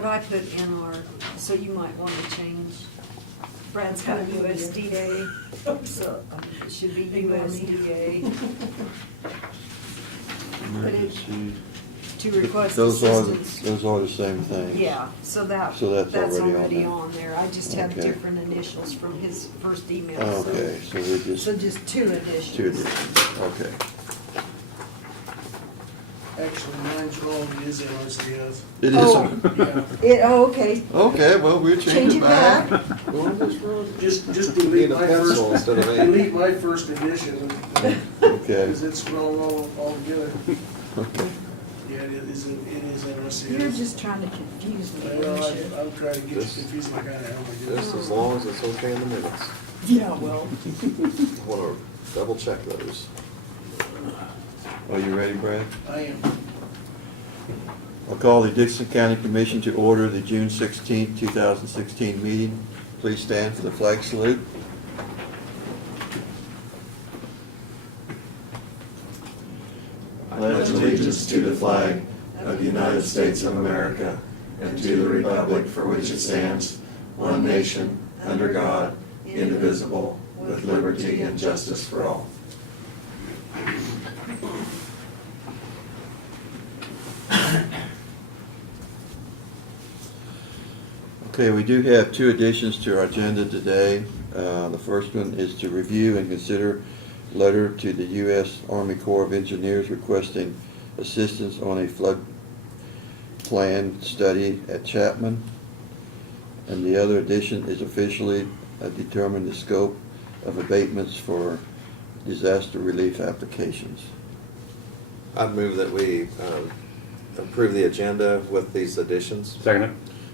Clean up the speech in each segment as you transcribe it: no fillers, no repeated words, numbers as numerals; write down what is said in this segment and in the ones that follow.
But I put in our, so you might want to change. Brad's got USDA, so it should be USDA. Emergency. To request Those assistance. those are the same thing. Yeah, so So that's already on on there. I just have Okay. different initials from his first email. so- Okay, so we're So just just two initials. two additions, okay. Actually, mine's wrong, it is LSDS. It Oh. isn't? Okay. Okay, well, we'll Change change it it back. Just delete Need a my pencil first, instead of ink. delete my first edition, Okay, because it's wrong altogether. okay. Yeah, it is LSDS. You're just trying to confuse me, I know, aren't you? I'm trying to get you This- confused like I am. Just as long as it's okay in the minutes. Yeah, well, I want to double check those. Are you ready, Brad? I am. I'll call the Dixon County Commission to order the June 16th, 2016 meeting. Please stand for the flag salute. I pledge allegiance to the flag of the United States of America and to the republic for which it stands, one nation, under God, indivisible, with liberty and justice for all. Okay, we do have two additions to our agenda today. The first one is to review and consider letter to the U.S. Army Corps of Engineers requesting assistance on a flood plan study at Chapman. And the other addition is officially determine the scope of abatements for disaster relief applications. I'd move that we approve the agenda with these additions. Second it.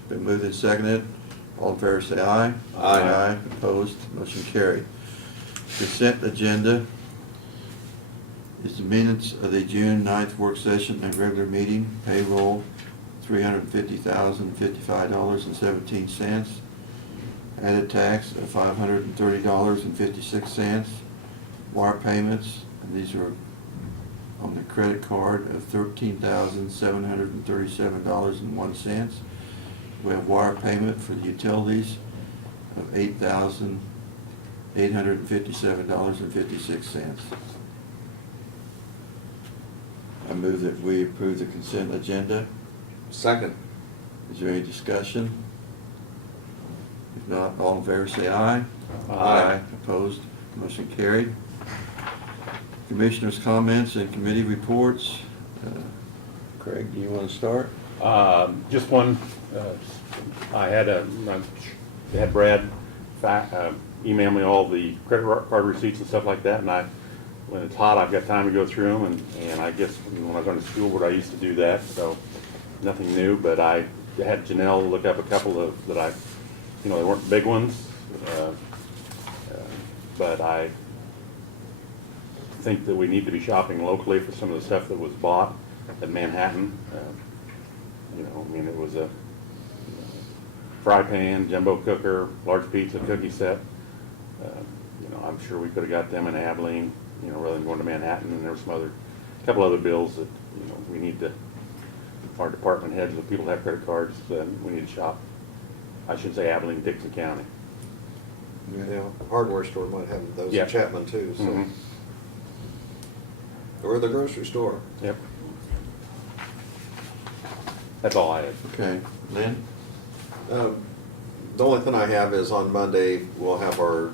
Been moved and seconded. All in favor say aye. Aye. Opposed, motion carried. Consent agenda is the minutes of the June 9th work session and regular meeting. Payroll, $350,055.17. Added tax of $530.56. Wire payments, and these are on the credit card, of $13,737.01. We have wire payment for the utilities of $8,857.56. I move that we approve the consent agenda. Second. Is there any discussion? If not, all in favor say aye. Aye. Opposed, motion carried. Commissioners' comments and committee reports. Craig, do you want to start? Just one, I had Brad email me all the credit card receipts and stuff like that, and when it's hot, I've got time to go through them, and I guess when I was going to school board, I used to do that, so nothing new, but I had Janelle look up a couple of, they weren't big ones, but I think that we need to be shopping locally for some of the stuff that was bought at Manhattan. It was a fry pan, jumbo cooker, large pizza, cookie set. I'm sure we could have got them in Abilene, rather than going to Manhattan. And there were some couple other bills that, we need to, our department heads, the people that have credit cards, we need to shop. I should say Abilene, Dixon County. Yeah, hardware store might have those Yeah. in Chapman too, so. Mhm. Or the grocery store. Yep. That's all I had. Okay. Lynn? The only thing I have is on Monday, we'll have our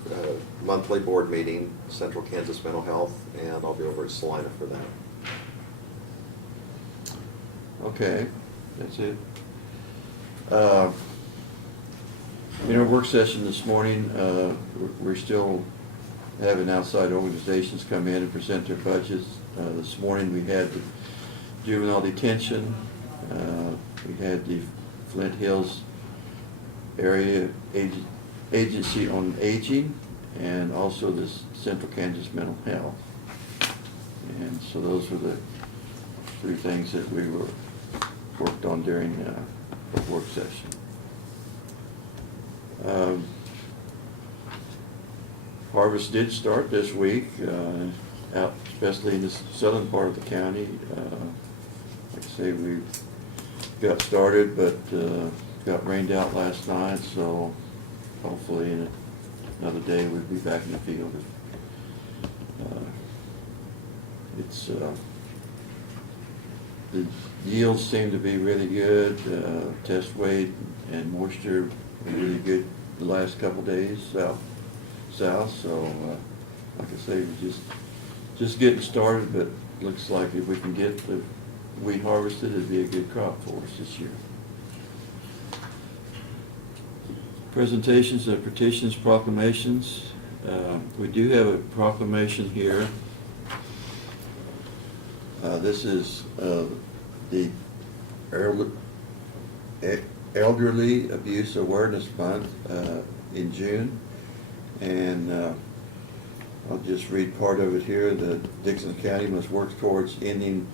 monthly board meeting, Central Kansas Mental Health, and I'll be over at Salina for that. Okay, that's it. In our work session this morning, we're still having outside organizations come in and present their budgets. This morning we had the juvenile detention, we had the Flint Hills Area Agency on Aging, and also the Central Kansas Mental Health. And so those were the three things that we worked on during the work session. Harvest did start this week, out especially in the southern part of the county. Like I say, we've got started, but got rained out last night, so hopefully in another day we'll be back in the field. It's the yields seem to be really good. Test weight and moisture were really good the last couple days south. So like I say, we're just getting started, but looks like if we can get the wheat harvested, it'd be a good crop for us this year. Presentations of petitions, proclamations. We do have a proclamation here. This is the Elderly Abuse Awareness Month in June. And I'll just read part of it here. That Dickson County must work towards ending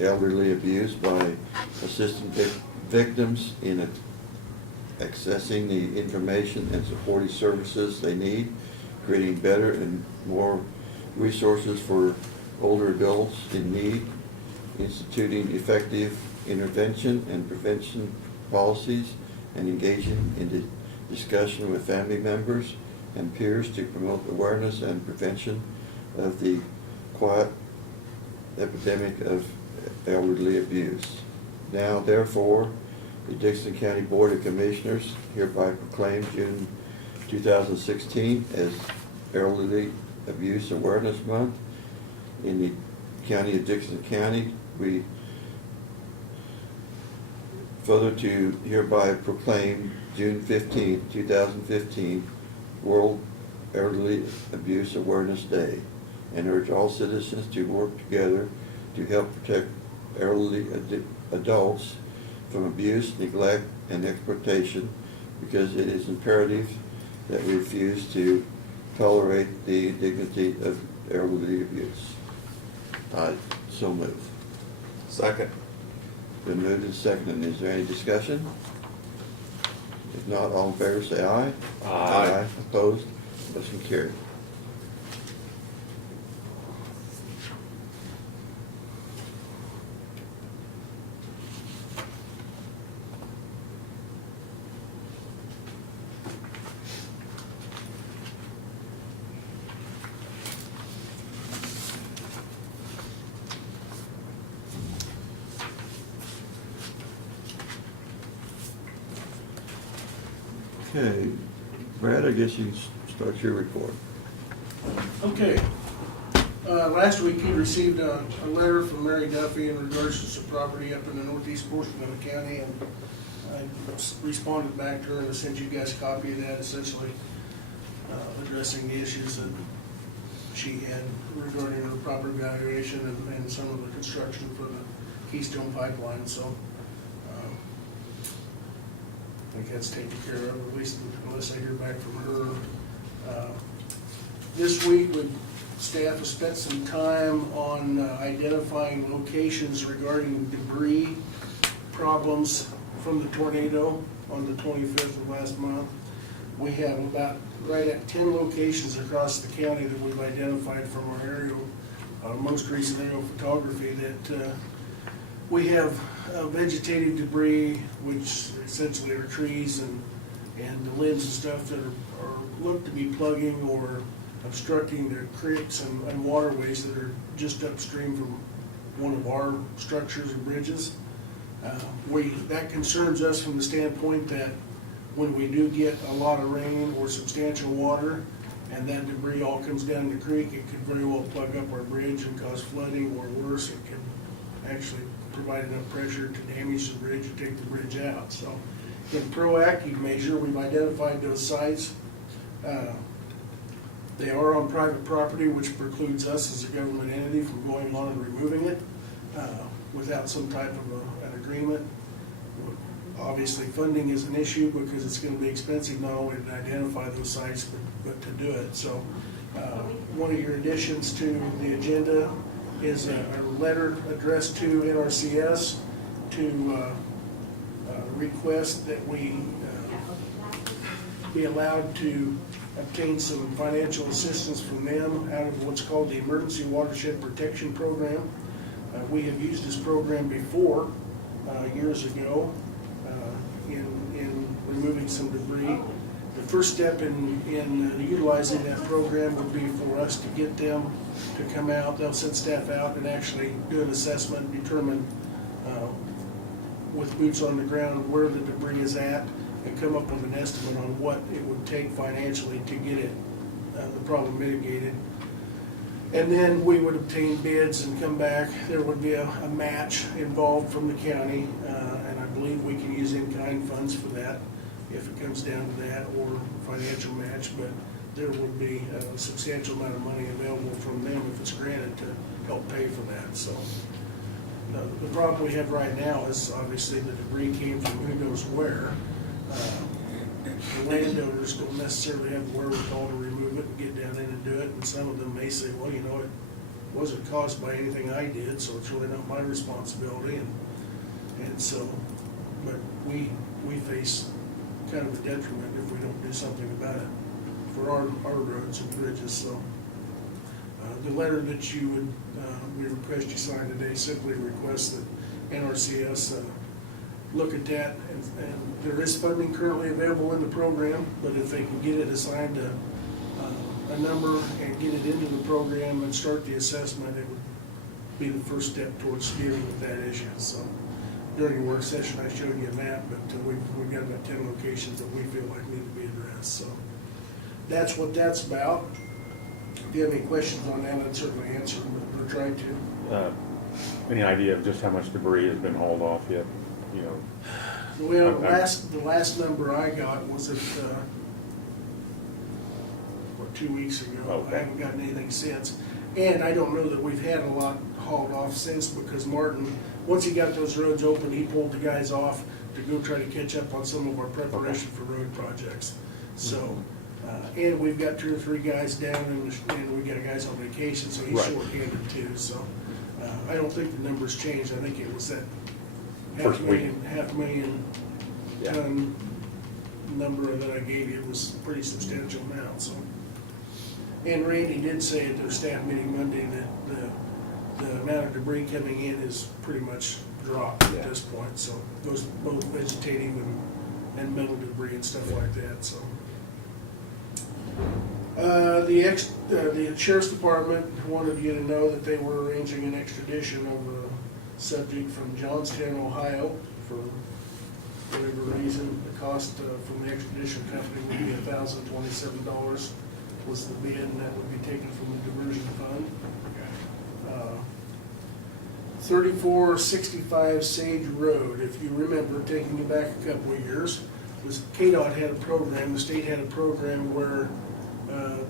elderly abuse by assisting victims in accessing the information and supporting services they need, creating better and more resources for older adults in need, instituting effective intervention and prevention policies, and engaging in discussion with family members and peers to promote awareness and prevention of the quiet epidemic of elderly abuse. Now, therefore, the Dickson County Board of Commissioners hereby proclaims June 2016 as Elderly Abuse Awareness Month. In the County of Dickson County, we further to hereby proclaim June 15, 2015, World Elderly Abuse Awareness Day, and urge all citizens to work together to help protect elderly adults from abuse, neglect, and exploitation, because it is imperative that we refuse to tolerate the indignity of elderly abuse. I so move. Second. Been moved and seconded. Is there any discussion? If not, all in favor say aye. Aye. Opposed? Motion carried. Okay, Brad, I guess you can start your report. Okay. Last week you received a letter from Mary Duffy in regards to some property up in the northeast portion of the county, and I responded back to her and I sent you guys a copy of that, essentially addressing the issues that she had regarding her property valuation and some of the construction for the Keystone Pipeline. So I think that's taken care of, at least unless I hear back from her. This week, staff has spent some time on identifying locations regarding debris problems from the tornado on the 25th of last month. We have about right at 10 locations across the county that we've identified from our aerial, most recent aerial photography, that we have vegetative debris, which essentially are trees and the limbs and stuff that are look to be plugging or obstructing the creeks and waterways that are just upstream from one of our structures and bridges. That concerns us from the standpoint that when we do get a lot of rain or substantial water and that debris all comes down the creek, it could very well plug up our bridge and cause flooding, or worse, it could actually provide enough pressure to damage the bridge and take the bridge out. So in proactive measure, we've identified those sites. They are on private property, which precludes us as a government entity from going on and removing it without some type of an agreement. Obviously, funding is an issue because it's going to be expensive not only to identify those sites, but to do it. So one of your additions to the agenda is a letter addressed to NRCS to request that we be allowed to obtain some financial assistance from them out of what's called the Emergency Watershed Protection Program. We have used this program before years ago in removing some debris. The first step in utilizing that program would be for us to get them to come out. They'll send staff out and actually do an assessment, determine with boots on the ground where the debris is at, and come up with an estimate on what it would take financially to get it, the problem mitigated. And then we would obtain bids and come back. There would be a match involved from the county, and I believe we can use in-kind funds for that if it comes down to that, or financial match, but there would be a substantial amount of money available from them if it's granted to help pay for that. So the problem we have right now is obviously the debris came from who knows where. The landowners don't necessarily have the wherewithal to remove it and get down in and do it, and some of them may say, well, you know, it wasn't caused by anything I did, so it's really not my responsibility, and so, but we face kind of a detriment if we don't do something about it for our roads and bridges. So the letter that you would, we request you sign today simply requests that NRCS look at that, and there is funding currently available in the program, but if they can get it assigned a number and get it into the program and start the assessment, it would be the first step towards dealing with that issue. So during the work session, I showed you a map, but we've got about 10 locations that we feel like need to be addressed. So that's what that's about. If you have any questions on that, I'd certainly answer them, but we're trying to. Any idea of just how much debris has been hauled off yet? You know, Well, the last number I got was at, 2 weeks ago. Okay. I haven't gotten anything since. And I don't know that we've had a lot hauled off since, because Martin, once he got those roads open, he pulled the guys off to go try to catch up on some of our preparation for road projects. So, and we've got 2 or 3 guys down, and we got guys on vacation, so he's Right. short-handed too. So I don't think the numbers changed. I think it was that First week. half million Yeah. ton number that I gave you was a pretty substantial amount, so. And Randy did say at their staff meeting Monday that the amount of debris coming in is pretty much dropped at Yeah. this point, so those both vegetative and metal debris and stuff like that, so. The Sheriff's Department wanted you to know that they were arranging an extradition of a subject from Johnstown, Ohio, for whatever reason. The cost from the extradition company would be $1,027 was the bid, and that would be taken from the diversion fund. 3465 Sage Road, if you remember, taking you back a couple of years, was KDOT had a program, the state had a program where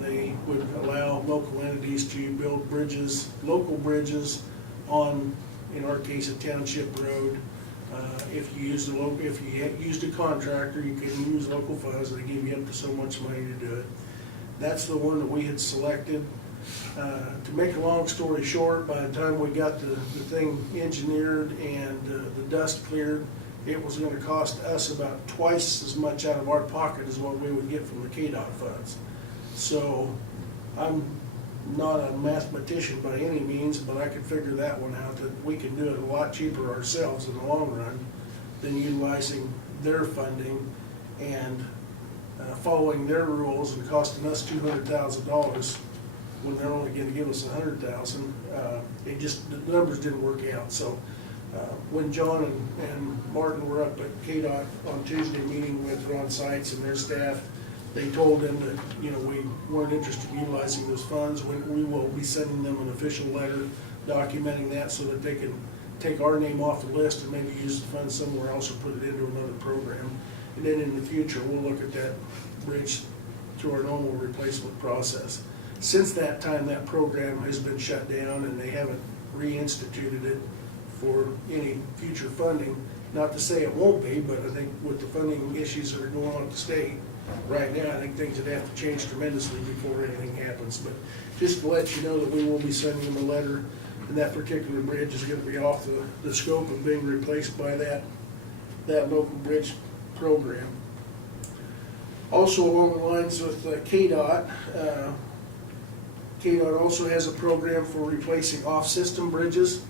they would allow local entities to build bridges, local bridges on, in our case, a township road. If you used a contractor, you can use local funds, they give you up to so much money to do it. That's the one that we had selected. To make a long story short, by the time we got the thing engineered and the dust cleared, it was gonna cost us about twice as much out of our pocket as what we would get from the KDOT funds. So I'm not a mathematician by any means, but I could figure that one out, that we can do it a lot cheaper ourselves in the long run than utilizing their funding and following their rules and costing us $200,000 when they're only gonna give us $100,000. It just, the numbers didn't work out. So when John and Martin were up at KDOT on Tuesday meeting with Ron Seitz and their staff, they told them that, you know, we weren't interested in utilizing those funds. We will be sending them an official letter documenting that so that they can take our name off the list and maybe use the funds somewhere else or put it into another program. And then in the future, we'll look at that bridge through our normal replacement process. Since that time, that program has been shut down and they haven't reinstituted it for any future funding. Not to say it won't be, but I think with the funding issues that are going on at the state right now, I think things would have to change tremendously before anything happens. But just to let you know that we will be sending them a letter, and that particular bridge is going to be off the scope of being replaced by that local bridge program. Also along the lines with KDOT, KDOT also has a program for replacing off-system bridges.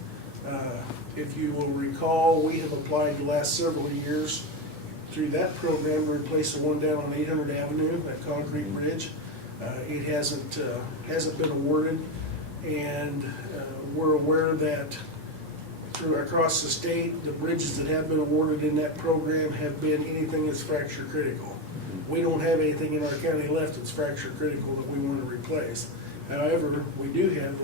If you will recall, we have applied the last several years through that program to replace the one down on 800 Avenue, that concrete bridge. It hasn't been awarded, and we're aware that across the state, the bridges that have been awarded in that program have been anything that's fracture critical. We don't have anything in our county left that's fracture critical that we want to replace. However, we do have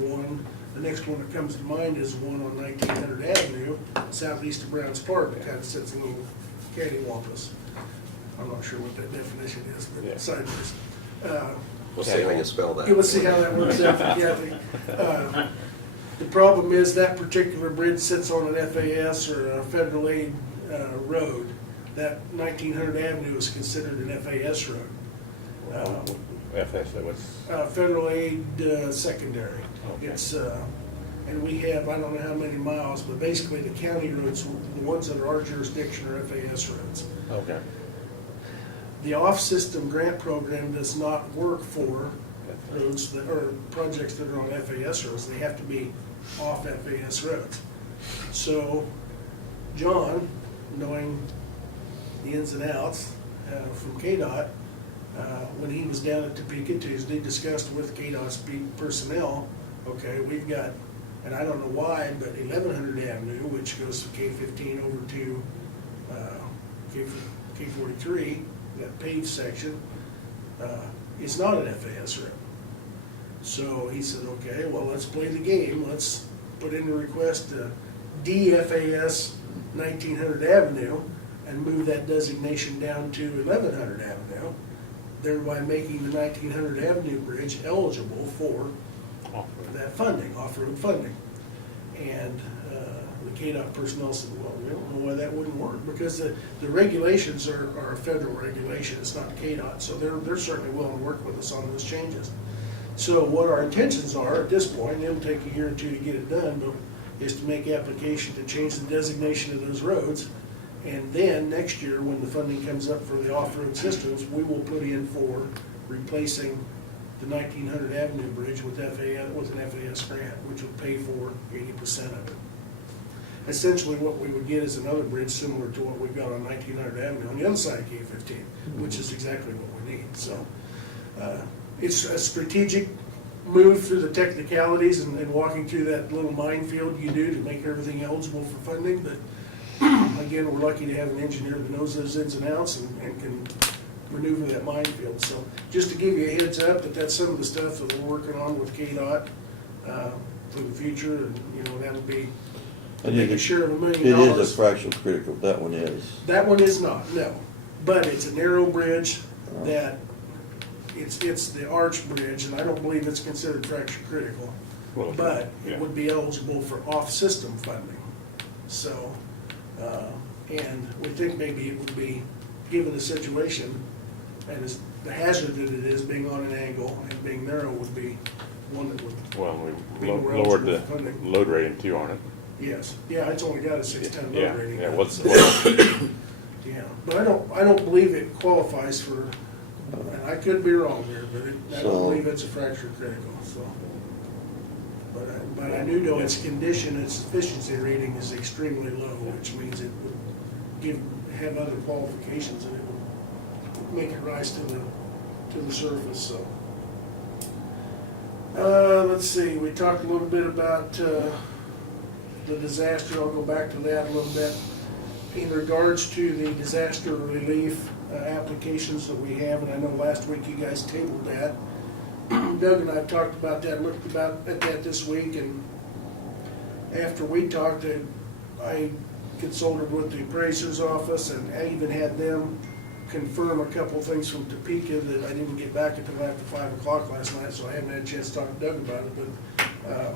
the next one that comes to mind is one on 1900 Avenue, southeast of Browns Park, that kind of sits a little cattywampus. I'm not sure what that definition is, but Yeah. sideways. We'll see how you spell that. Yeah, let's see how that works out for Kathy. The problem is that particular bridge sits on an FAS or a federal aid road. That 1900 Avenue is considered an FAS road. FS, what's, Federal aid secondary. Okay. It's, and we have, I don't know how many miles, but basically the county roads, the ones that are our jurisdiction are FAS roads. okay. The off-system grant program does not work for roads that, or projects that are on FAS roads. They have to be off FAS roads. So, John, knowing the ins and outs from KDOT, when he was down at Topeka Tuesday, discussed with KDOT's personnel, okay, we've got, and I don't know why, but 1100 Avenue, which goes from K-15 over to K-43, that paved section, is not an FAS road. So he said, okay, well, let's play the game. Let's put in a request to DFAS 1900 Avenue and move that designation down to 1100 Avenue, thereby making the 1900 Avenue bridge eligible for that funding, off-road funding. And the KDOT personnel said, well, we don't know why that wouldn't work, because the regulations are a federal regulation, it's not KDOT, so they're certainly willing to work with us on those changes. So what our intentions are at this point, it'll take a year or two to get it done, but is to make application to change the designation of those roads. And then next year, when the funding comes up for the off-road systems, we will put in for replacing the 1900 Avenue Bridge with an FAS grant, which will pay for 80% of it. Essentially, what we would get is another bridge similar to what we've got on 1900 Avenue on the other side of K-15, which is exactly what we need. So it's a strategic move through the technicalities and walking through that little minefield you do to make everything eligible for funding. But again, we're lucky to have an engineer that knows those ins and outs and can maneuver that minefield. So just to give you a heads up that that's some of the stuff that we're working on with KDOT for the future, and that'll be making sure of $1 million. It is a fractional critical, that one is. That one is not, no. But it's a narrow bridge that, it's the arch bridge, and I don't believe it's considered fracture critical. Well, But yeah. it would be eligible for off-system funding. So, and we think maybe it would be, given the situation, and the hazard that it is, being on an angle and being narrow, would be one that would, Well, we Being lowered the eligible for funding. load rating too on it. yes. Yeah, it's only got a 6-ton Yeah, load rating. yeah, So, yeah, but I don't believe it qualifies for, and I could be wrong there, but I don't So- believe it's a fracture critical, so. But I do know its condition, its efficiency rating is extremely low, which means it would have other qualifications and it would make it rise to the surface, so. Let's see, we talked a little bit about the disaster. I'll go back to that a little bit. In regards to the disaster relief applications that we have, and I know last week you guys tabled that. Doug and I talked about that, looked at that this week, and after we talked, I consulted with the appraiser's office, and I even had them confirm a couple things from Topeka that I didn't get back until after 5 o'clock last night, so I haven't had a chance to talk to Doug about it. But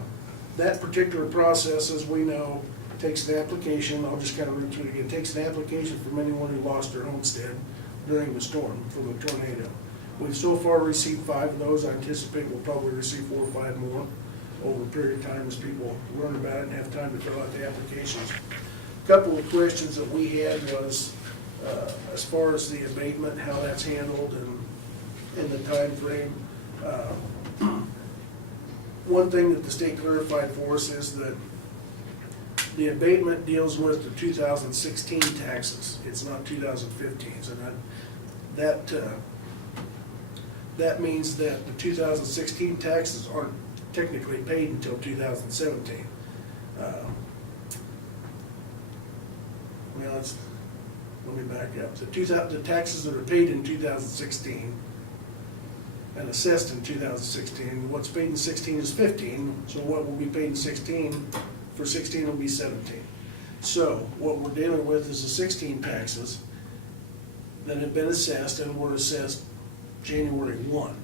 that particular process, as we know, takes an application. I'll just kind of read through it again. It takes an application from anyone who lost their homestead during the storm, from the tornado. We've so far received 5 of those. I anticipate we'll probably receive 4 or 5 more over a period of time as people learn about it and have time to fill out the applications. A couple of questions that we had was, as far as the abatement, how that's handled and the time frame. One thing that the state clarified for us is that The abatement deals with the 2016 taxes. It's not 2015s, and that means that the 2016 taxes aren't technically paid until 2017. Well, let me back up. The taxes that are paid in 2016 and assessed in 2016, what's paid in 16 is 15, so what will be paid in 16 for 16 will be 17. So what we're dealing with is the 16 taxes that have been assessed and were assessed January 1.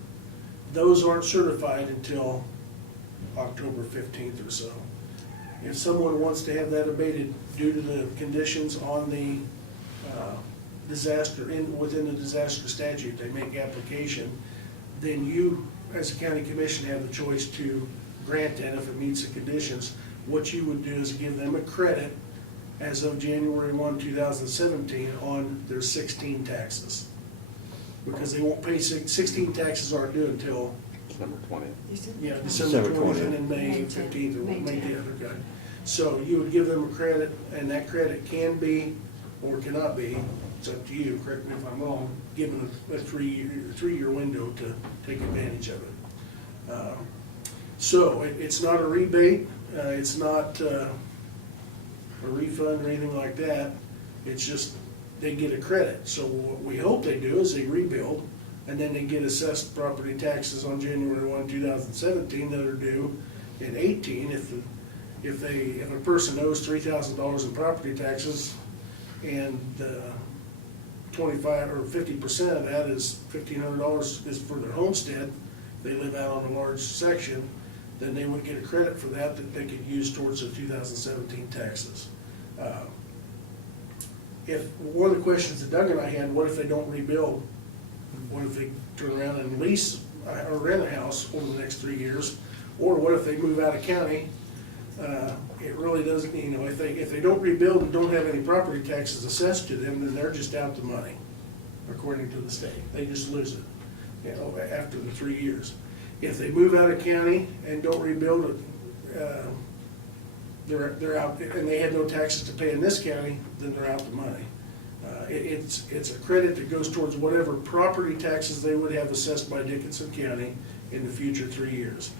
Those aren't certified until October 15th or so. If someone wants to have that abated due to the conditions on the disaster, within the disaster statute, they make application, then you, as a county commission, have the choice to grant that if it meets the conditions. What you would do is give them a credit as of January 1, 2017 on their 16 taxes. Because they won't pay, 16 taxes aren't due until, December 20th. yeah, December December 20th 20th. and then May May 15th, or May May 10th. 10th, okay. So you would give them a credit, and that credit can be, or cannot be, it's up to you, correct me if I'm wrong, given a three-year window to take advantage of it. So it's not a rebate, it's not a refund or anything like that, it's just they get a credit. So what we hope they do is they rebuild, and then they get assessed property taxes on January 1, 2017 that are due in 18. If a person owes $3,000 in property taxes and 25 or 50% of that is $1,500 is for their homestead, they live out on a large section, then they would get a credit for that they could use towards the 2017 taxes. If one of the questions that Doug and I had, what if they don't rebuild? What if they turn around and lease or rent a house over the next 3 years? Or what if they move out of county? It really doesn't, if they don't rebuild and don't have any property taxes assessed to them, then they're just out the money, according to the state. They just lose it, after the 3 years. If they move out of county and don't rebuild it, they're out, and they had no taxes to pay in this county, then they're out the money. It's a credit that goes towards whatever property taxes they would have assessed by Dickinson County in the future 3 years.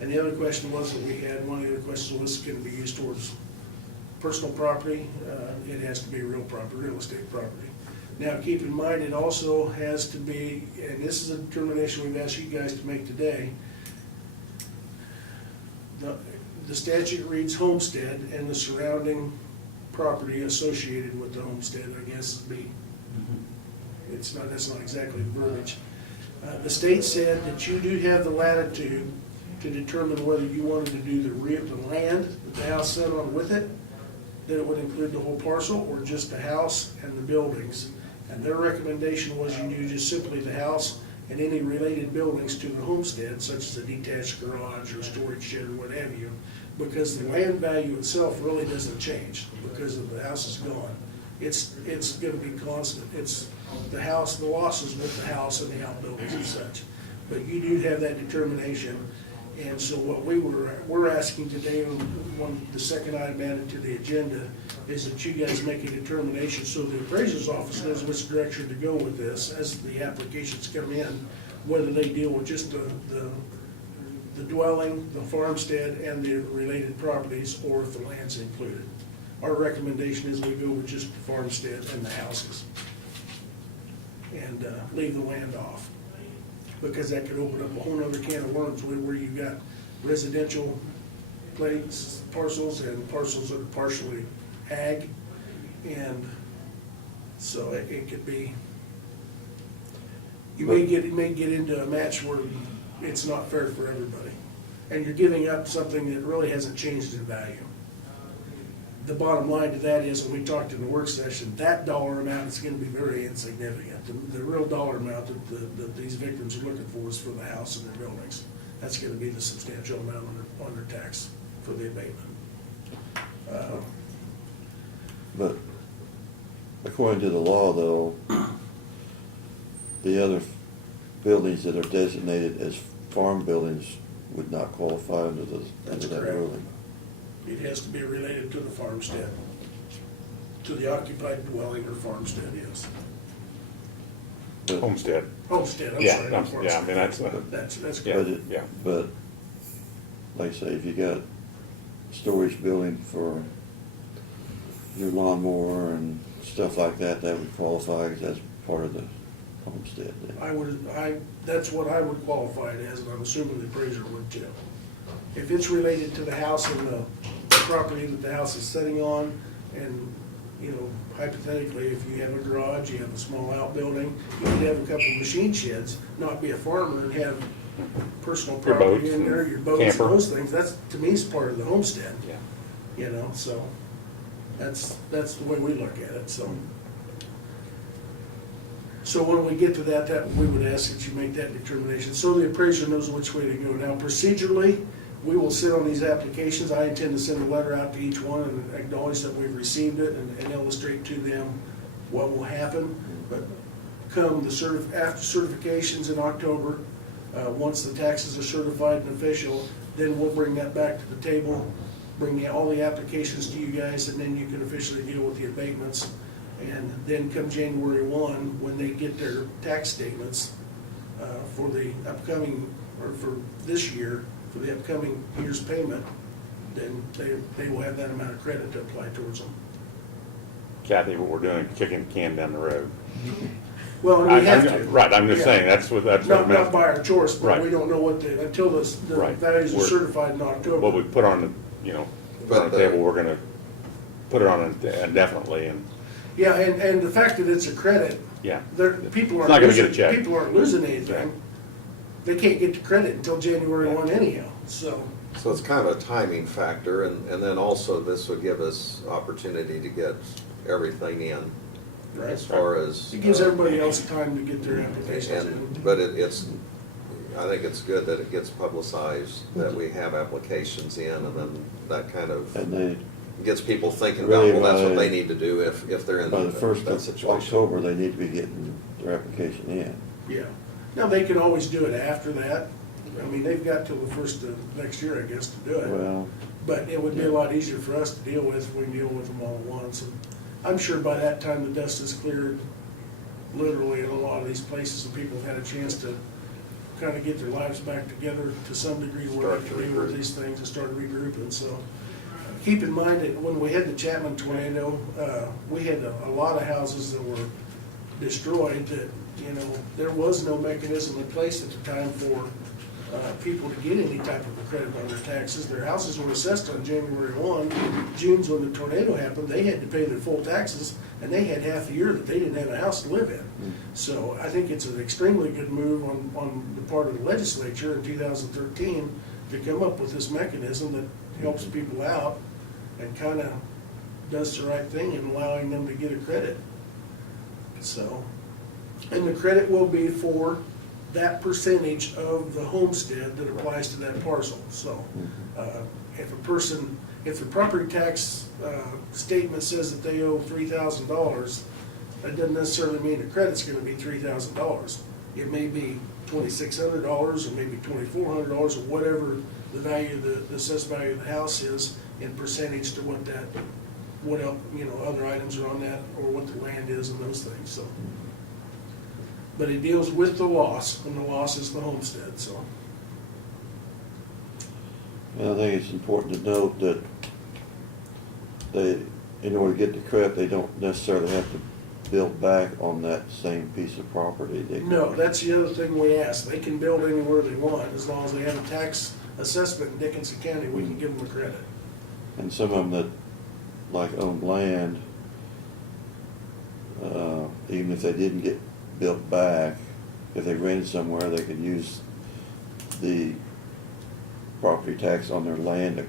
And the other question was that we had, one of the other questions was, can it be used towards personal property? It has to be real property, real estate property. Now, keep in mind, it also has to be, and this is a determination we've asked you guys to make today, the statute reads homestead and the surrounding property associated with the homestead, I guess, would be. It's not, that's not exactly the verbiage. The state said that you do have the latitude to determine whether you wanted to do the land that the house sat on with it, that it would include the whole parcel, or just the house and the buildings. And their recommendation was you do just simply the house and any related buildings to the homestead, such as a detached garage or storage shed or what have you, because the land value itself really doesn't change because of the house is gone. It's gonna be constant. It's the house, the losses with the house and the outbuildings and such. But you do have that determination. And so what we're asking today, the second item added to the agenda, is that you guys make a determination so the appraiser's office knows which direction to go with this as the applications come in, whether they deal with just the dwelling, the farmstead, and the related properties, or if the land's included. Our recommendation is we go with just the farmstead and the houses and leave the land off, because that could open up a whole other can of worms where you've got residential plates, parcels, and parcels that are partially ag, and so it could be, you may get into a match where it's not fair for everybody, and you're giving up something that really hasn't changed in value. The bottom line to that is, when we talked in the work session, that dollar amount is going to be very insignificant. The real dollar amount that these victims are looking for is for the house and their buildings. That's going to be the substantial amount on their tax for the abatement. But according to the law, though, the other buildings that are designated as farm buildings would not qualify under That's that correct. ruling. It has to be related to the farmstead, to the occupied dwelling or farmstead, yes. But- Homestead. Homestead, I'm Yeah, sorry. yeah, I farmstead. mean, that's, That's Yeah. good. But it, yeah. but, like I say, if you got storage building for your lawnmower and stuff like that, that would qualify, 'cause that's part of the homestead then. That's what I would qualify it as, and I'm assuming the appraiser would too. If it's related to the house and the property that the house is sitting on, and, you know, hypothetically, if you have a garage, you have a small outbuilding, you could have a couple of machine sheds, not be a farmer and have personal Your property boats in there, and your boats and camper. those things, that's, to me, is part of the homestead, Yeah. you know, so that's the way we look at it, so. So when we get to that we would ask that you make that determination, so the appraiser knows which way to go. Now procedurally, we will sit on these applications. I intend to send a letter out to each one and acknowledge that we've received it and illustrate to them what will happen. But come after certifications in October, once the taxes are certified and official, then we'll bring that back to the table, bring all the applications to you guys, and then you can officially deal with the abatements. And then come January 1, when they get their tax statements for the upcoming, or for this year, for the upcoming year's payment, then they will have that amount of credit to apply towards them. Kathy, what we're doing, is kicking the can down the road. Well, and we have to. Right, I'm just Yeah. saying, that's what I Not meant. by our choice, but Right. we don't know until the Right. values are We're- certified in October. What we put on the, you know, put on the But table, we're gonna put it on indefinitely, and, Yeah, and the fact that it's a credit, yeah. people It's aren't not gonna get a losing, check. people aren't losing anything. They can't get the credit until January 1 anyhow, so. So it's kind of a timing factor, and then also this would give us opportunity to get everything in Right. as far as. It gives everybody else time to get their applications in. But I think it's good that it gets publicized, that we have applications in, and then that kind of And they, gets people thinking about, Really, well, that's what by- they need to do if they're in by the first that of situation. October, they need to be getting their application in. Yeah. Now, they can always do it after that. I mean, they've got till the first of next year, I guess, to do it. Well, But it would be a lot easier for us to deal with if we can deal with them all at once. And I'm sure by that time, the dust is cleared, literally, in a lot of these places, and people have had a chance to kind of get their lives back together to some degree where they Start to can deal with regroup. these things and start regrouping, so. Keep in mind that when we had the Chapman tornado, we had a lot of houses that were destroyed that, you know, there was no mechanism in place at the time for people to get any type of a credit on their taxes. Their houses were assessed on January 1. June's when the tornado happened, they had to pay their full taxes, and they had half a year that they didn't have a house to live in. So I think it's an extremely good move on the part of the legislature in 2013 to come up with this mechanism that helps people out and kind of does the right thing in allowing them to get a credit. So, and the credit will be for that percentage of the homestead that applies to that parcel. So, if the property tax statement says that they owe $3,000, that doesn't necessarily mean the credit's gonna be $3,000. It may be $2,600, or maybe $2,400, or whatever the value, the assessed value of the house is in percentage to what that, what else, you know, other items are on that, or what the land is and those things, so. But it deals with the loss, and the loss is the homestead, so. I think it's important to note that they, in order to get the credit, they don't necessarily have to build back on that same piece of property. They can- No, that's the other thing we ask. They can build anywhere they want, as long as they have a tax assessment in Dickinson County, we can give them a credit. And some of them that, like, own land, even if they didn't get built back, if they rented somewhere, they could use the property tax on their land to.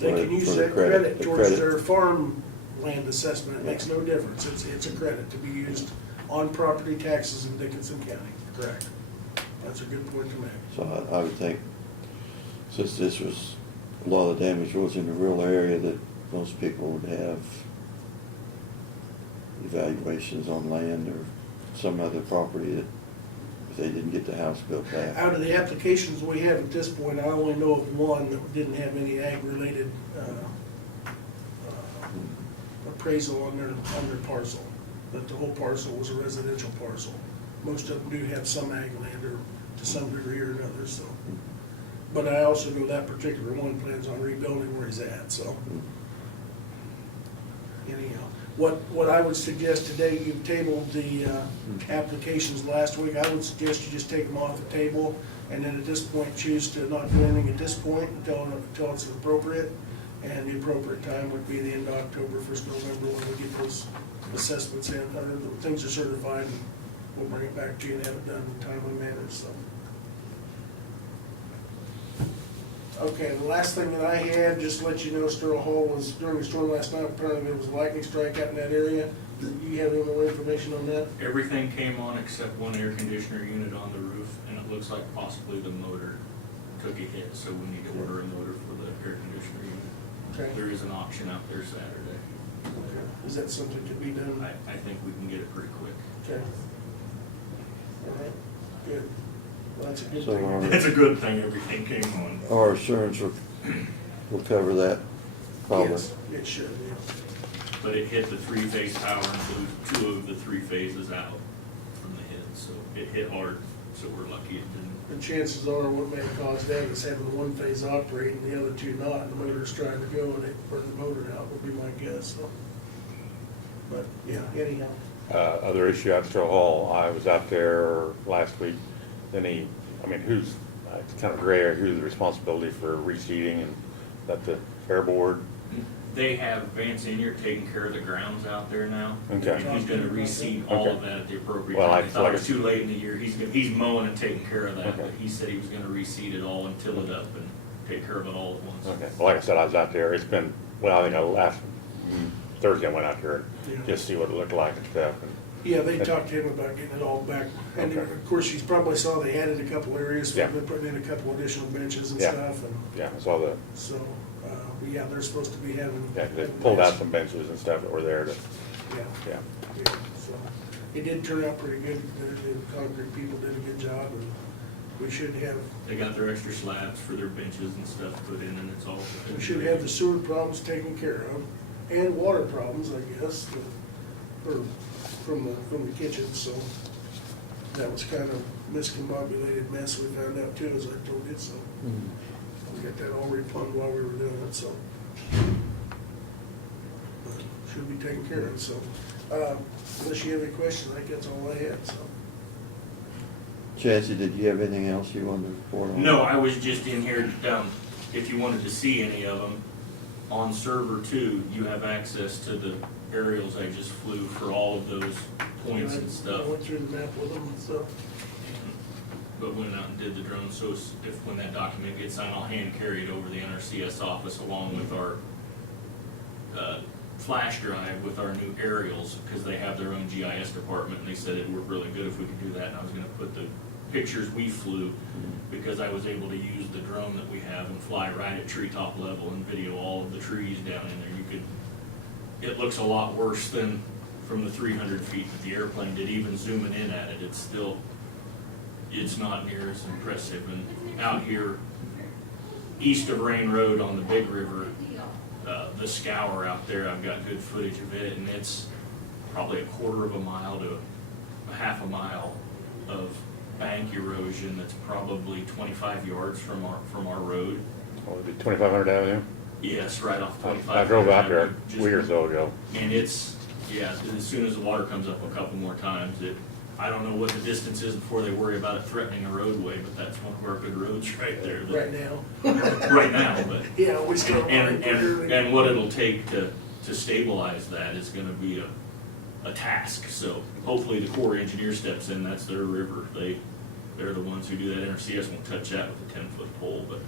They for- can use for the that credit the towards credit. their farm land assessment. It makes no difference. It's a credit to be used on property taxes in Dickinson County. Correct. That's a good point to make. So I would think, since this was, a lot of the damage was in the rural area, that most people would have evaluations on land or some other property that, if they didn't get the house built back. Out of the applications we have at this point, I only know of one that didn't have any ag-related appraisal on their parcel, but the whole parcel was a residential parcel. Most of them do have some ag land or to some degree or another, so. But I also know that particular one plans on rebuilding where he's at, so. Anyhow, what I would suggest today, you tabled the applications last week, I would suggest you just take them off the table, and then at this point, choose to not do anything at this point until it's appropriate. And the appropriate time would be the end of October, 1st November, when we get those assessments in, or the things are certified, and we'll bring it back to you and have it done in a timely manner, so. Okay, the last thing that I had, just to let you know, Sterling Hall was, during the storm last night, apparently there was a lightning strike out in that area. Do you have any more information on that? Everything came on except one air conditioner unit on the roof, and it looks like possibly the motor took a hit, so we need to order a motor for the air conditioner unit. Okay. There is an auction out there Saturday. Is that something that could be done? I think we can get it pretty quick. Okay. All right, good. Well, that's a good So thing. It's a good thing everything came on. Our insurance will cover that probably. Yes, it should, yeah. But it hit the three-phase power and blew two of the three phases out from the hit, so it hit hard, so we're lucky it didn't. The chances are what may have caused that is having the one phase operate and the other two not, and the motor's trying to go and it burned the motor out, would be my guess, so. But, yeah, anyhow. Other issue at Sterling Hall, I was out there last week, who's, it's kind of gray area, who's the responsibility for reseeding, and that the fair board? They have Vance Inyard taking care of the grounds out there now. Okay. And he's gonna reseed all Okay. of that at the appropriate Well, time. I I thought it was like- too late in the year. He's mowing and taking care of that, Okay. but he said he was gonna reseed it all and till it up and take care of it all at once. Okay, well, like I said, I was out there, it's been, well, I think last Thursday I went out here Yeah. and just see what it looked like and stuff. And Yeah, they talked to him about getting it all back. And Okay. of course, you probably saw they added a couple areas, Yeah. they're putting in a couple additional benches and Yeah. stuff, and Yeah, I saw the, so, but yeah, they're supposed to be having. yeah, 'cause they pulled out some benches and stuff that were there to, Yeah. yeah. Yeah, so, it did turn out pretty good, the concrete people did a good job, and we should have, They got their extra slabs for their benches and stuff put in and it's all. we should have the sewer problems taken care of, and water problems, I guess, or from the kitchen, so. That was kind of miscombobulated mess we found out too, as I told you, so. We got that all replumbed while we were doing it, so. But should be taken care of, so. Unless you have any questions, I think that's all I had, so. Chancey, did you have anything else you wanted to report on? No, I was just in here, if you wanted to see any of them, on server 2, you have access to the aerials I just flew for all of those points and stuff. I went through the map with them and stuff. But went out and did the drone, so when that document gets signed, I'll hand carry it over to the NRCS office along with our flash drive with our new aerials, because they have their own GIS department, and they said it'd work really good if we could do that, and I was gonna put the pictures we flew, because I was able to use the drone that we have and fly right at treetop level and video all of the trees down in there. It looks a lot worse than from the 300 feet that the airplane did, even zooming in at it, it's not near as impressive. And out here, east of Rain Road on the Big River, the scour out there, I've got good footage of it, and it's probably a quarter of a mile to a half a mile of bank erosion that's probably 25 yards from our road. what would it be, 2500 Avenue? Yes, right off 25. I drove out there a Just- week or so ago. And it's, yeah, as soon as the water comes up a couple more times, I don't know what the distance is before they worry about it threatening a roadway, but that's one of our good roads right there. Right now. Right now, but, Yeah, we still. and what it'll take to stabilize that is gonna be a task. So hopefully the Corps engineer steps in, that's their river. They're the ones who do that. NRCS won't touch that with a 10-foot pole, but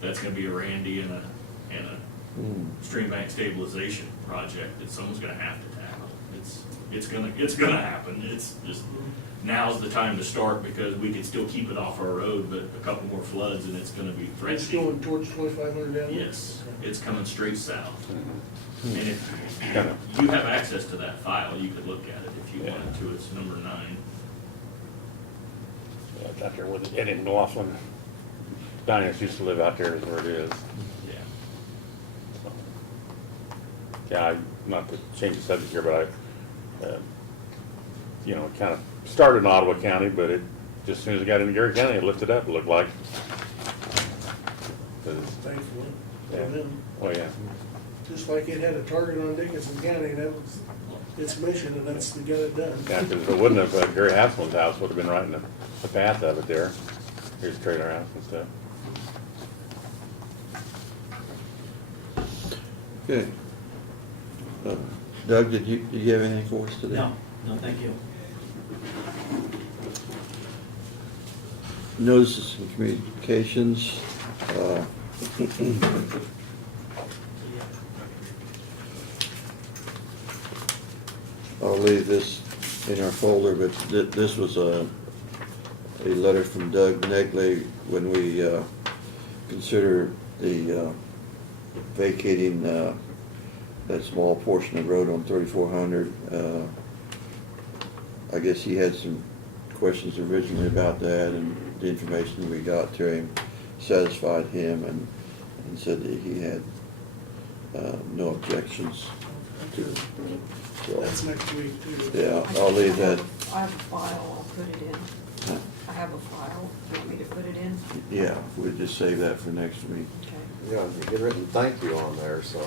that's gonna be a Randy and a stream bank stabilization project that someone's gonna have to tackle. It's gonna happen. It's just, now's the time to start, because we can still keep it off our road, but a couple more floods and it's gonna be It's threatening. going towards 2500 down there? Yes, it's coming straight south. Mm-hmm. And if Kinda. you have access to that file, you could look at it if you Yeah. wanted to. It's number 9. Yeah, it's out there with Eddie McLaughlin. Diane used to live out there is where it is. Yeah. So, yeah, not to change the subject here, but you know, it kind of started in Ottawa County, but it, just as soon as it got into Garrett County, it lifted up, it looked like. 'Cause, Thankfully. yeah. And then, Oh, yeah. just like it had a target on Dickinson County, that was its mission, and that's to get it done. Yeah, because if it wouldn't have, Gary Haslam's house would have been right in the path of it there. His trailer house and stuff. Okay. Doug, did you have anything for us today? No, thank you. Notices and communications. I'll leave this in our folder, but this was a letter from Doug Negley when we consider the vacating that small portion of road on 3400. I guess he had some questions originally about that, and the information we got to him satisfied him, and said that he had no objections to it. So, That's next week too. yeah, I'll leave that. I have a file, I'll put it in. I have a file, you want me to put it in? Yeah, we'll just save that for next week. Okay. Yeah, you get written thank you on there, so,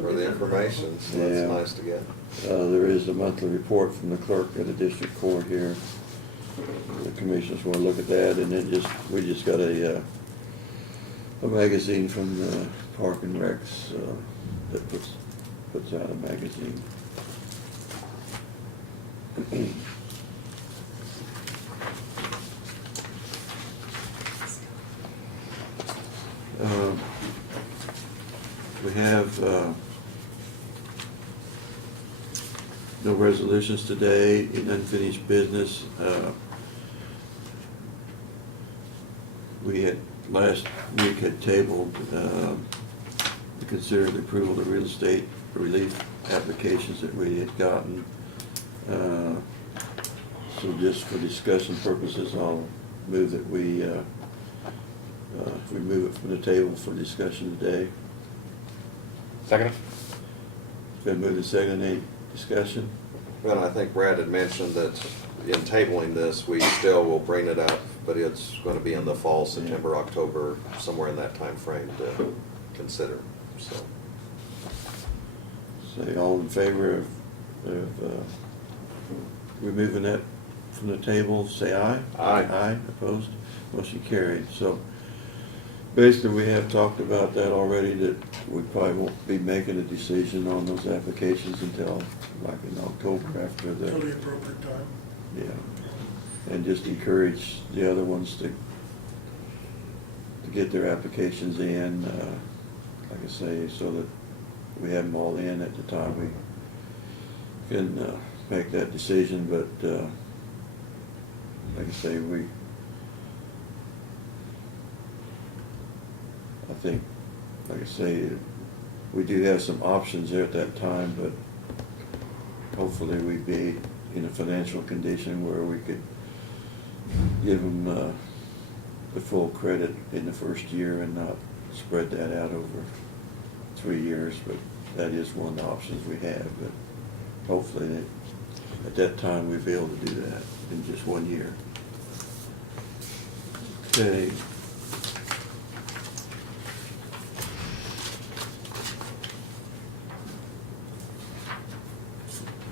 for the information, so Yeah. that's nice to get. There is a monthly report from the clerk of the district court here. The commissioners want to look at that, and then we just got a magazine from the Park and Recs that puts out a magazine. We have no resolutions today in unfinished business. We had, last week had tabled to consider the approval of real estate relief applications that we had gotten. So just for discussion purposes, I'll move that we move it from the table for discussion today. Second? It's been moved and seconded. Any discussion? Well, I think Brad had mentioned that in tabling this, we still will bring it up, but it's gonna be in the fall, September, October, somewhere in that time frame to consider, so. Say all in favor of removing that from the table, say aye. Aye. Aye, opposed, motion carried. So basically, we have talked about that already, that we probably won't be making a decision on those applications until like in October after the. Till the appropriate time. Yeah, and just encourage the other ones to get their applications in, like I say, so that we have them all in at the time we can make that decision. But like I say, I think, like I say, we do have some options there at that time, but hopefully we'd be in a financial condition where we could give them the full credit in the first year and not spread that out over 3 years. But that is one of the options we have. But hopefully at that time we'll be able to do that in just 1 year. Okay.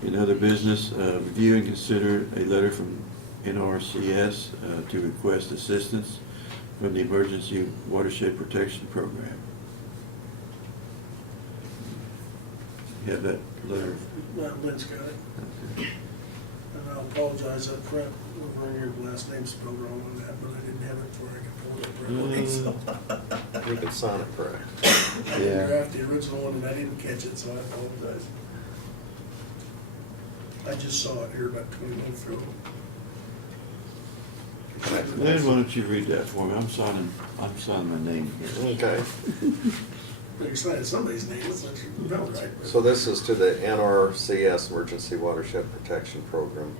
In other business, review and consider a letter from NRCS to request assistance from the Emergency Watershed Protection Program. You have that letter? Lynn's got it. Okay. And I'll apologize up front, over in your last name spelled wrong on that, but I didn't have it before I could pull it up right away, so. You can sign it correct. I didn't Yeah. draft the original one and I didn't catch it, so I apologize. I just saw it here about 20 minutes ago. Lynn, why don't you read that for me? I'm signing my name here. Okay, But you're signing somebody's name, it's like, no, right? so this is to the NRCS Emergency Watershed Protection Program.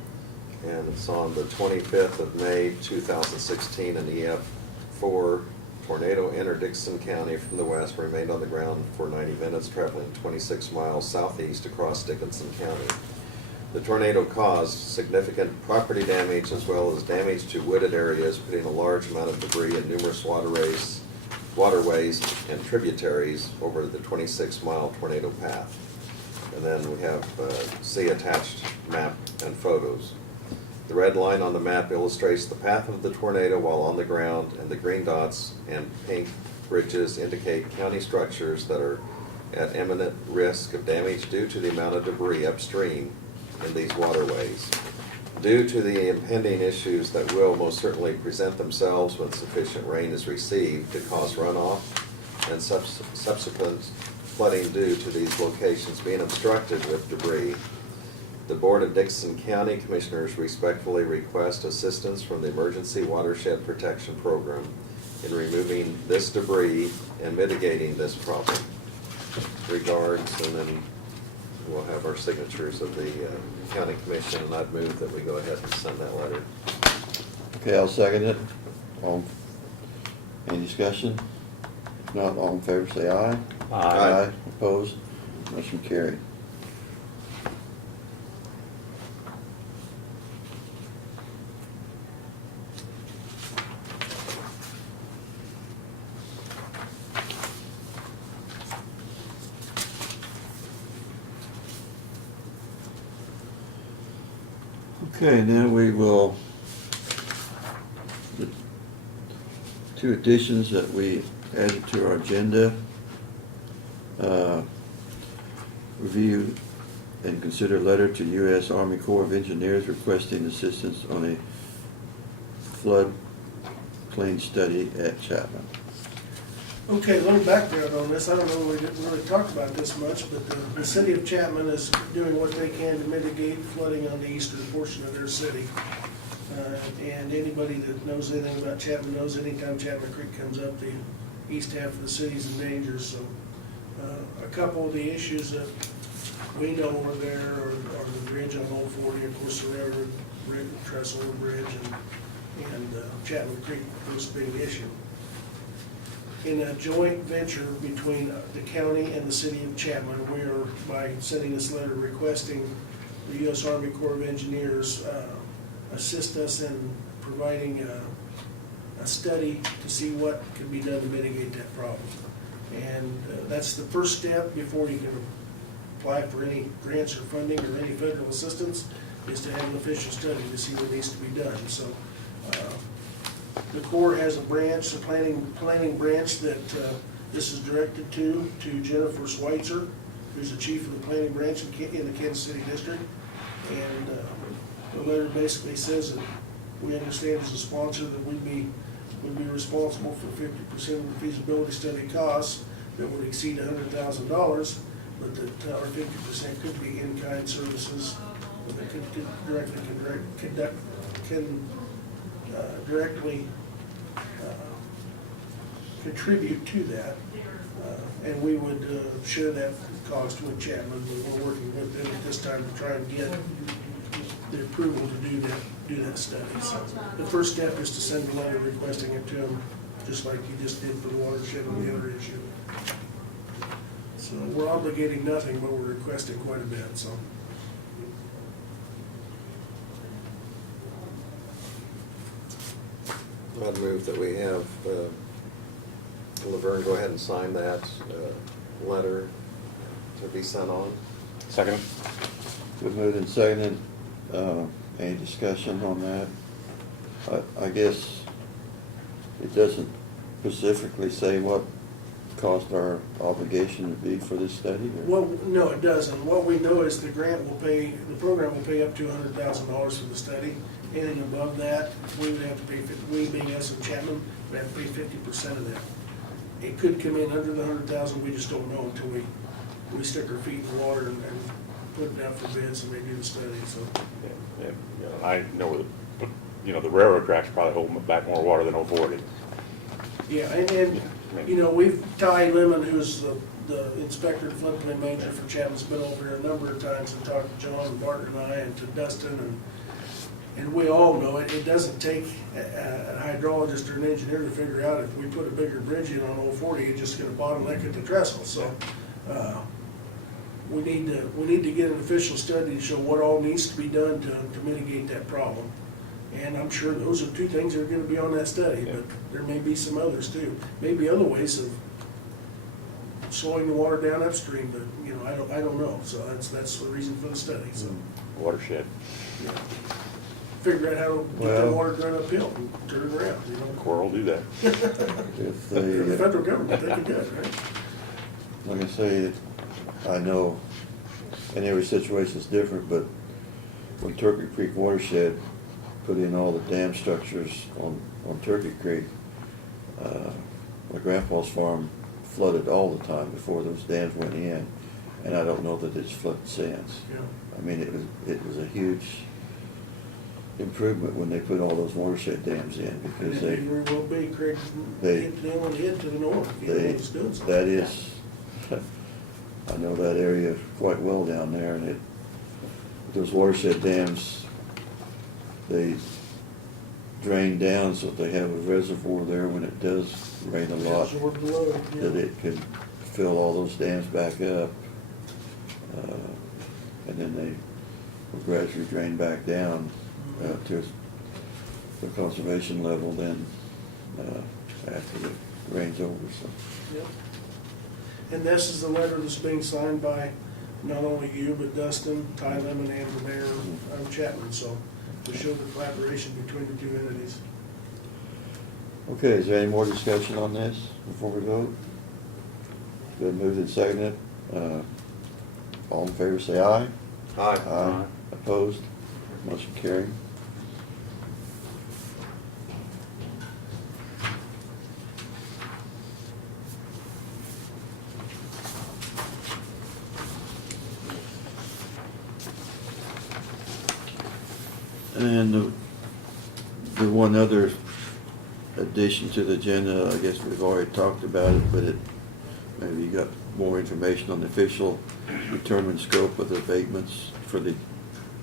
and it's on the 25th of May, 2016, an EF4 tornado entered Dixon County from the west, remained on the ground for 90 minutes, traveling 26 miles southeast across Dickinson County. The tornado caused significant property damage as well as damage to wooded areas, putting a large amount of debris in numerous waterways and tributaries over the 26-mile tornado path. And then we have see attached map and photos. The red line on the map illustrates the path of the tornado while on the ground, and the green dots and pink bridges indicate county structures that are at imminent risk of damage due to the amount of debris upstream in these waterways. Due to the impending issues that will most certainly present themselves when sufficient rain is received to cause runoff and subsequent flooding due to these locations being obstructed with debris, the Board of Dixon County Commissioners respectfully request assistance from the Emergency Watershed Protection Program in removing this debris and mitigating this problem. Regards, and then we'll have our signatures of the County Commission, and I'd move that we go ahead and send that letter. Okay, I'll second it. Any discussion? If not, all in favor say aye. Aye. Opposed? Motion carried. Okay, now we will, the two additions that we added to our agenda. Review and consider letter to U.S. Army Corps of Engineers requesting assistance on a floodplain study at Chapman. Okay, a little background on this. I don't know, we didn't really talk about this much, but the city of Chapman is doing what they can to mitigate flooding on the eastern portion of their city. And anybody that knows anything about Chapman knows anytime Chapman Creek comes up, the east half of the city's in danger. So a couple of the issues that we know are there are the bridge on Old 40, of course, the railroad bridge, trestle bridge, and Chapman Creek was a big issue. In a joint venture between the county and the city of Chapman, we are, by sending this letter requesting the U.S. Army Corps of Engineers assist us in providing a study to see what can be done to mitigate that problem. And that's the first step before you can apply for any grants or funding or any federal assistance, is to have an official study to see what needs to be done. So the Corps has a branch, a planning branch that this is directed to Jennifer Schweitzer, who's the chief of the planning branch in the Kansas City District. And the letter basically says that we understand as a sponsor that would be responsible for 50% of the feasibility study costs that would exceed $100,000, but that our 50% could be in-kind services that can directly contribute to that, and we would share that cost with Chapman. We're working with them at this time to try and get the approval to do that study. So the first step is to send a letter requesting it to them, just like you just did for the watershed and the other issue. So we're obligating nothing, but we're requesting quite a bit. So. I'd move that we have Laverne go ahead and sign that letter to be sent on. Second? Good moved and seconded. Any discussion on that? I guess it doesn't specifically say what cost our obligation would be for this study? Or? Well, no, it doesn't. What we know is the program will pay up to $100,000 for the study. Anything above that, we would have to pay, we being us and Chapman, we have to pay 50% of that. It could come in under the $100,000, we just don't know until we stick our feet in the water and put it out for bids and they do the study, so. Yeah, I know, the railroad tracks probably hold back more water than 040. Yeah, and we've, Ty Lemon, who's the inspector and floodplain manager for Chapman's been over here a number of times and talked to John and Barton and I and to Dustin and And we all know it doesn't take a hydrologist or an engineer to figure out if we put a bigger bridge in on Old 40, it's just gonna bottleneck at the trestle, so, we need to get an official study to show what all needs to be done to mitigate that problem. And I'm sure those are two things that are gonna be on that study, but there may be some others too. Maybe other ways of slowing the water down upstream, but, you know, I don't know, so that's the reason for the study, so. Watershed. Figure out how to get that Well- water drain uphill and turn it around, you know. Corps will do that. If The they, federal government, they can do it, right? like I say, I know, and every situation's different, but when Turkey Creek Watershed put in all the dam structures on Turkey Creek, my grandpa's farm flooded all the time before those dams went in, and I don't know that it's flooded since. Yeah. I mean, it was a huge improvement when they put all those watershed dams in, And because it may very well be, Craig, they- hit the nail on the head to the north, you know, it's doing something. that is, I know that area quite well down there, and those watershed dams, they drain down so that they have a reservoir there when it does rain a lot, Absorb the load, yeah. that it can fill all those dams back up. And then they will gradually drain back down to the conservation level then, after the rain's over, so. Yep. And this is the letter that's being signed by not only you, but Dustin, Ty Lemon, and the mayor of Chapman, so to show the collaboration between the two entities. Okay, is there any more discussion on this before we vote? Been moved and seconded. All in favor, say aye. Aye. Aye. Opposed? Motion carried. And the one other addition to the agenda, I guess we've already talked about it, but maybe you got more information on the official determined scope of the abatements for the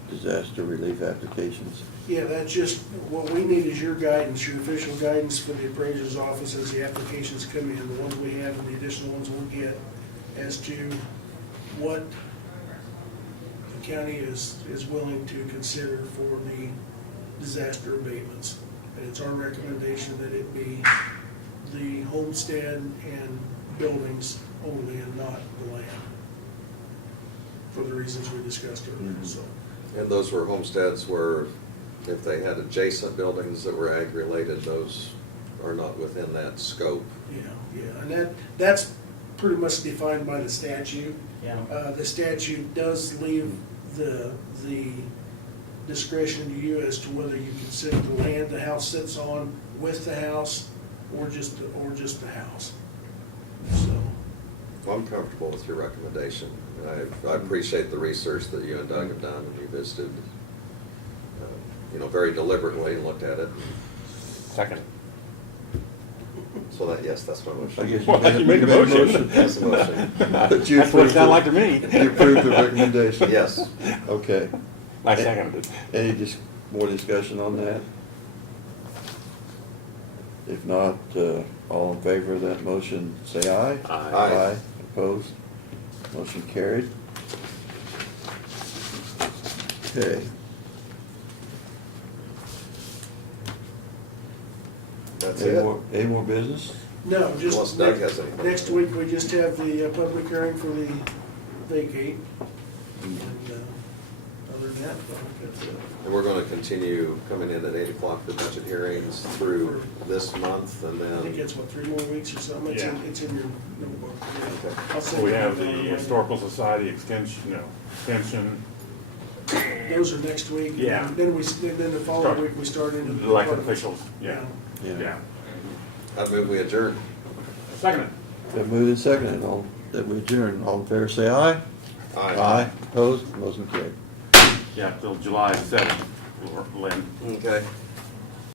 disaster relief applications. Yeah, that's just, what we need is your guidance, your official guidance for the appraiser's office as the applications come in, the ones we have and the additional ones we'll get, as to what the county is willing to consider for the disaster abatements. And it's our recommendation that it be the homestead and buildings only and not the land, for the reasons we discussed earlier, so. And those were homesteads where if they had adjacent buildings that were ag-related, those are not within that scope. Yeah, and that's pretty much defined by the statute. Yeah. The statute does leave the discretion to you as to whether you consider the land the house sits on with the house or just the house. So, Well, I'm comfortable with your recommendation. I appreciate the research that you and Doug have done, and you visited, very deliberately and looked at it. Second. So that, yes, that's my I motion. guess Well, you made a motion. That's the motion. But you That's what it approved sounded like to me. You approved the recommendation? Yes. Okay. I seconded it. Any more discussion on that? If not, all in favor of that motion, say aye. Aye. Opposed? Motion carried. Okay. That's Any it. any more business? no, Unless just Doug has anything. next week, we just have the public hearing for the vacate. And other than that, that's it. And we're going to continue coming in at 8 o'clock for budget hearings through this month, and I think then, it's, 3 more weeks or something? Yeah. It's in your notebook. Yeah. Okay. I'll send We you have that the on Monday. Historical Society extension, Those are next week. Yeah. And then the following week, we start into the. elected officials, yeah. Yeah. Yeah. I move we adjourn. Second. Got moved and seconded, all, that we adjourn. All in favor, say aye. Opposed? Motion carried. Yeah, till July 7th, Lynn. Okay.